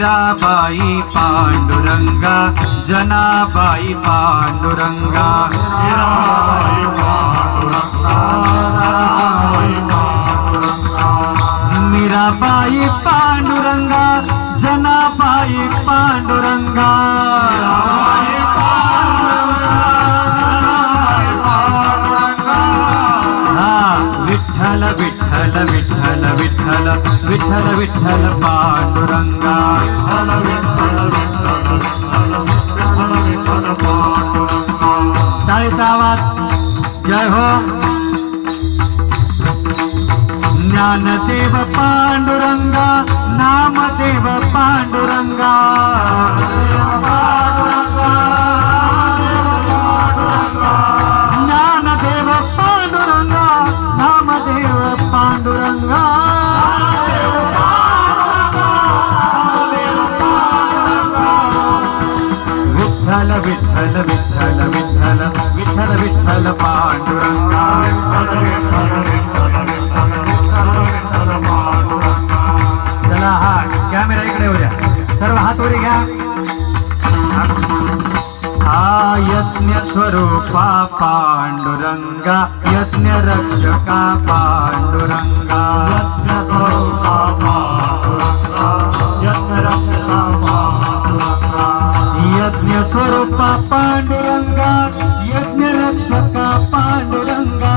हिराबाई पांडुरंगा जनाबाई पांडुरंगा हिराबाई पांडुरंगा मीराबाई पांडुरंगा विठ्ठल विठ्ठल पांडुरंगा विठ्ठल विठ्ठल विठ्ठल विठ्ठल पांडुरंगा टाळीचा आवाज जय हो ज्ञानदेव पांडुरंगा नामदेव पांडुरंगा विठ्ठल विठ्ठल विठ्ठल विठ्ठल विठ्ठल पांडुरंगा चला हा कॅमेरा इकडे येऊ सर्व हात वरी घ्या. हा यज्ञ स्वरूपा पांडुरंगा यज्ञ रक्षका पांडुरंगा. यज्ञ स्वरूपा पांडुरंगा यज्ञ रक्षका पांडुरंगा. यज्ञ स्वरूपा पांडुरंगा यज्ञ रक्षका पांडुरंगा।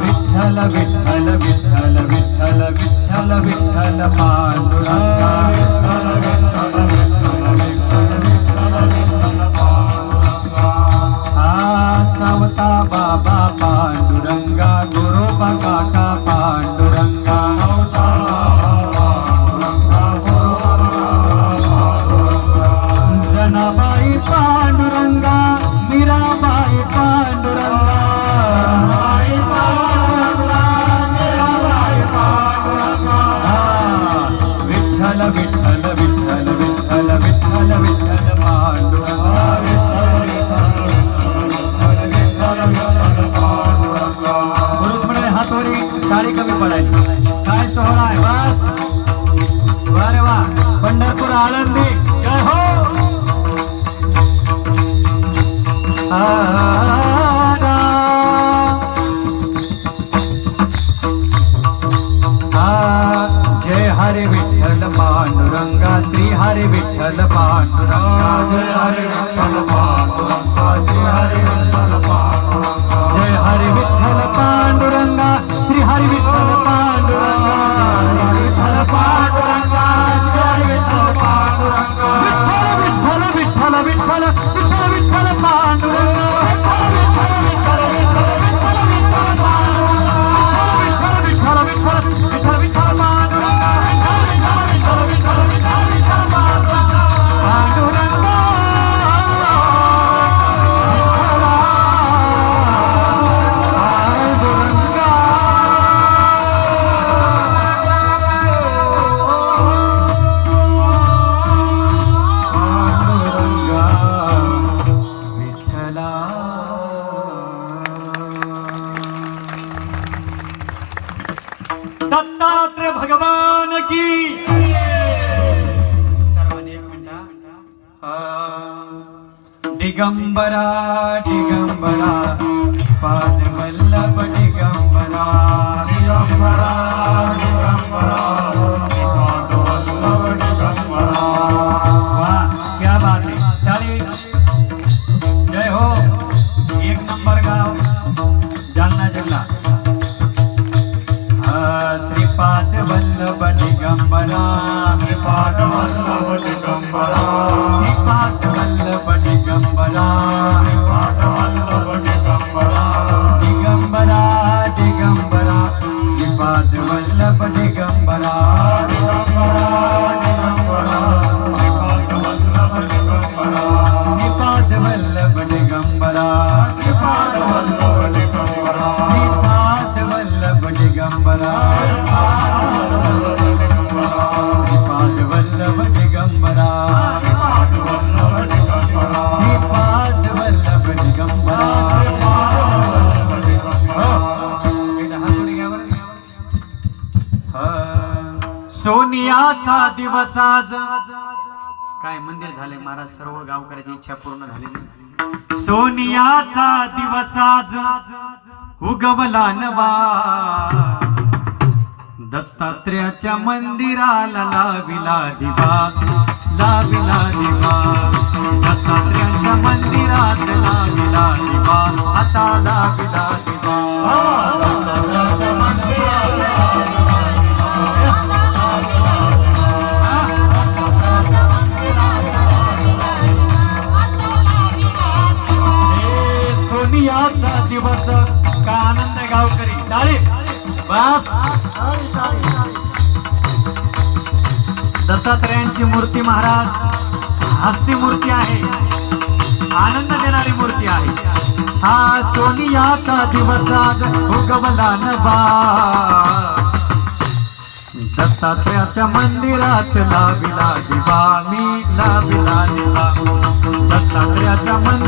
विठ्ठल विठ्ठल विठ्ठल विठ्ठल विठ्ठल विठ्ठल पांडुरंगा। टाळी कमी पडायची. काय सोहळा आहे बस? बरे वा. पंढरपूर आळंदी. जय हो जय हरे विठ्ठल पांडुरंगा श्री हरे विठ्ठल पांडुरंगा जय हरे विठ्ठल की सर्वांनी एक मिनिट दिगंबरा दिगंबरा. दिगंबरा श्रीपाद वल्लभ दिगंबरा श्रीपाद सोनियाचा दिवस आज. काय मंदिर झाले महाराज? सर्व गावकऱ्याची इच्छा पूर्ण झाली सोनियाचा दिवस आज. उगवला नवा. दत्तात्र्याच्या मंदिराला लाविला दिवा. लाविला दिवा. दत्तात्र्याच्या मंदिरात लाविला दिवा. आता लाविला दिवा. का आनंद गावकरी? टाळे बस. दत्तात्रयांची मूर्ती महाराज हस्ती मूर्ती आहे. आनंद देणारी मूर्ती आहे. हा सोनियाचा दिवस आज उगवला नवा. दत्तात्रेयाच्या मंदिरात लाविला दिवा मी लाविला दिवा. दत्तात्रयाच्या मंदिर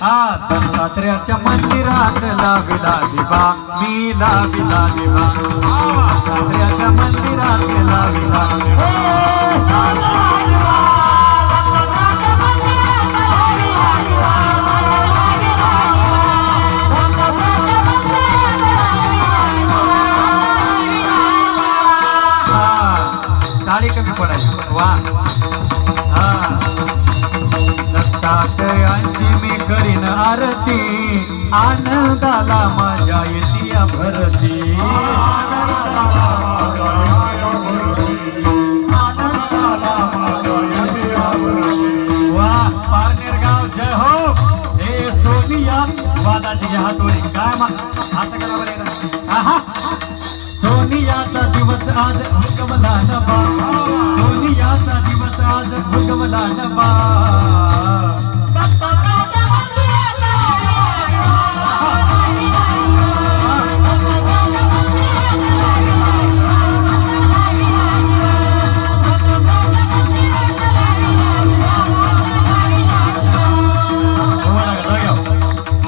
हा दत्तात्रेयाच्या मंदिरात लागला दिवा मी लाविला दिवा दत्तात्र्याच्या मंदिरात लागला हा, कमी पडायची. वा. आरती. आनंदाला माझ्या येतिया भरती. वा पारनेरगाव जय हो. हे सोनिया. वादाची घ्या हातोरी काय मा असं करा बरं आहा. सोनियाचा दिवस आज उगवला नवा. सोनियाचा दिवस आज उगवला नवा.